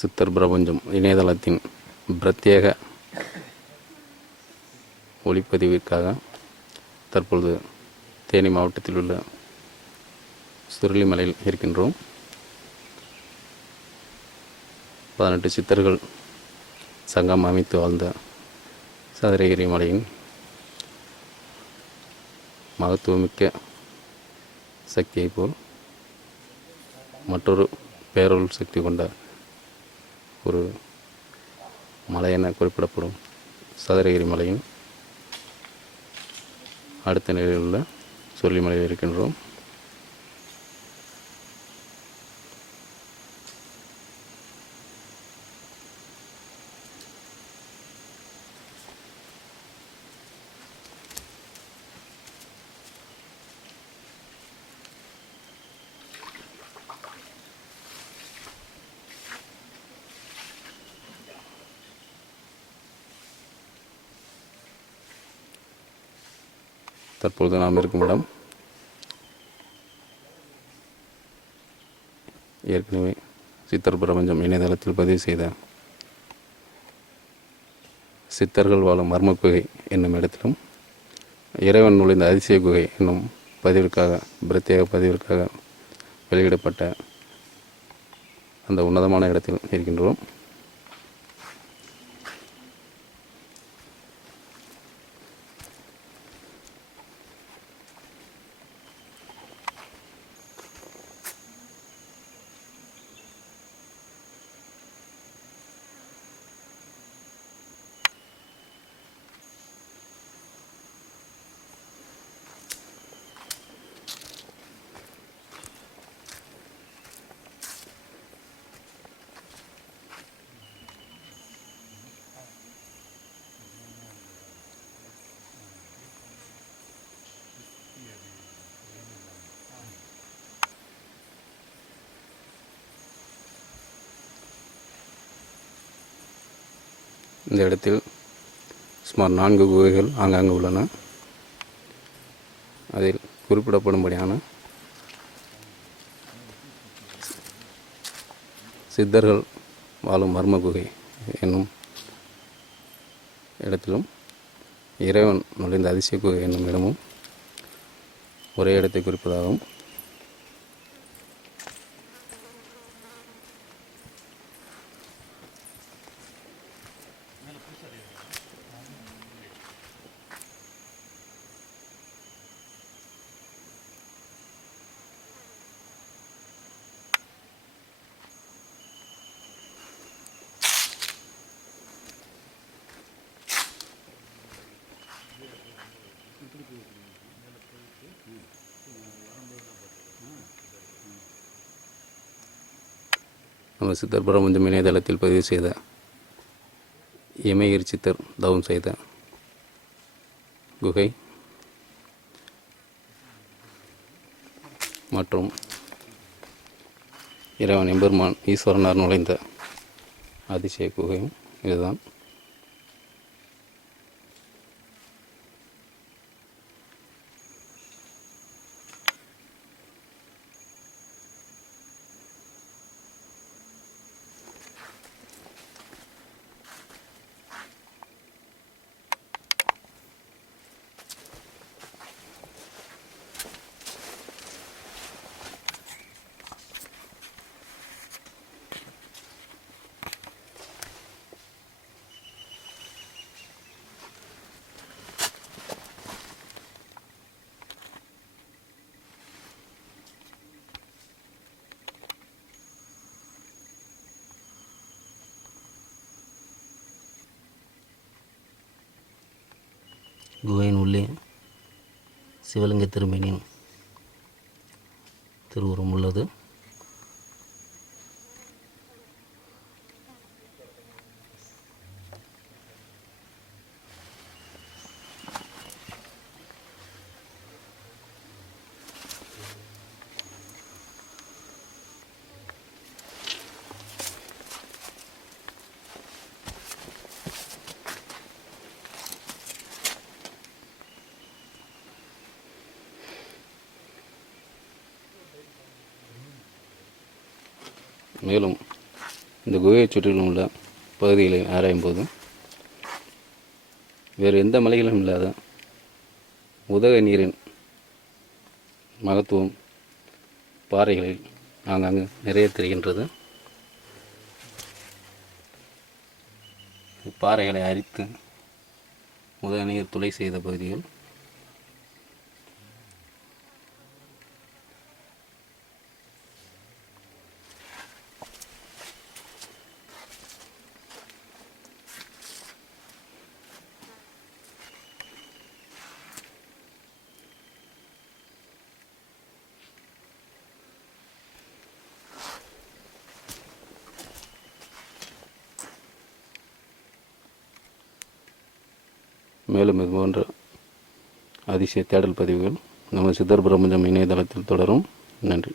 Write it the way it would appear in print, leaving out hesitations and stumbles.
சித்தர் பிரபஞ்சம் இணையதளத்தின் பிரத்யேக ஒளிப்பதிவிற்காக தற்பொழுது தேனி மாவட்டத்தில் உள்ள சுருளிமலையில் இருக்கின்றோம். 18 சித்தர்கள் சங்கம் அமைத்து வாழ்ந்த சதுரகிரி மலையின் மகத்துவமிக்க சக்தியை போல் மற்றொரு பேரருள் சக்தி கொண்ட ஒரு மலை என குறிப்பிடப்படும் சதுரகிரி மலையின் அடுத்த நிலையில் உள்ள சுருளிமலையில் இருக்கின்றோம். தற்பொழுது நாம் இருக்கும் இடம் ஏற்கனவே சித்தர் பிரபஞ்சம் இணையதளத்தில் பதிவு செய்த சித்தர்கள் வாழும் மர்ம குகை என்னும் இடத்திலும், இறைவன் நுழைந்த அதிசய குகை என்னும் பிரத்யேக பதிவிற்காக வெளியிடப்பட்ட அந்த உன்னதமான இடத்தில் இருக்கின்றோம். இந்த இடத்தில் சுமார் 4 குகைகள் ஆங்காங்கு உள்ளன. அதில் குறிப்பிடப்படும்படியான சித்தர்கள் வாழும் மர்ம குகை என்னும் இடத்திலும், இறைவன் நுழைந்த அதிசய குகை என்னும் இடமும் ஒரே இடத்தை குறிப்பதாகவும், நம்ம சித்தர் பிரபஞ்சம் இணையதளத்தில் பதிவு செய்த இமயகிரி சித்தர் தவம் செய்த குகை மற்றும் இறைவன் எம்பெருமான் ஈஸ்வரனார் நுழைந்த அதிசய குகையும் இதுதான். குகையின் உள்ளே சிவலிங்க திருமேனியின் திருவுருவம் உள்ளது. மேலும் இந்த குகையைச் சுற்றிலும் உள்ள பகுதிகளை ஆராயும் போது வேறு எந்த மலைகளும் இல்லாத உதக நீரின் மகத்துவம் பாறைகளில் ஆங்காங்கு நிறைய தெரிகின்றது. பாறைகளை அரித்து உதக நீர் துளை செய்த பகுதிகள். மேலும் இது போன்ற அதிசய தேடல் பதிவுகள் நமது சித்தர் பிரபஞ்சம் இணையதளத்தில் தொடரும். நன்றி.